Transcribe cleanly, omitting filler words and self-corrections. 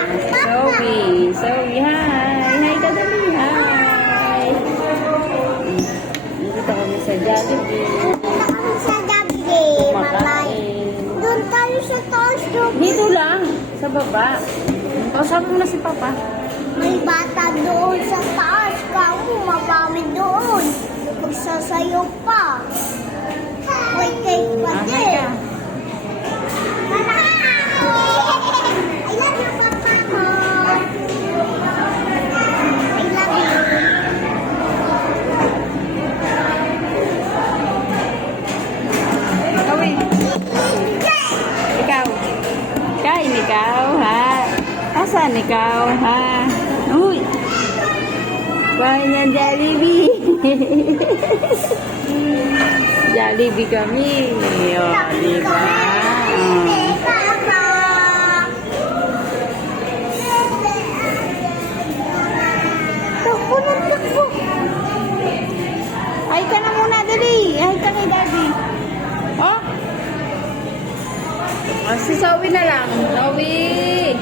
Zoe. Zoe, hi. Hi ka dali, hi. Dito kami sa Jollibee. Sa Jollibee, mamay. Kumakain. Doon tayo sa taas, Dito lang, sa baba. Kasama mo na si Papa. may bata doon sa taas. Kamu, mabami doon. Magsasayaw pa. May cake pa Ah, hi din. ka. I love you, Papa ko. I love you. Zoe, ikaw. Kain ikaw, ha? Asan ikaw, ha? Uy! Kain ng Jollibee. Jollibee kami. O, diba? Takbo na, takbo. Ay ka na muna, dali. Ay ka kay Daddy. Oh? Oh, si Zoe na lang. Zoe!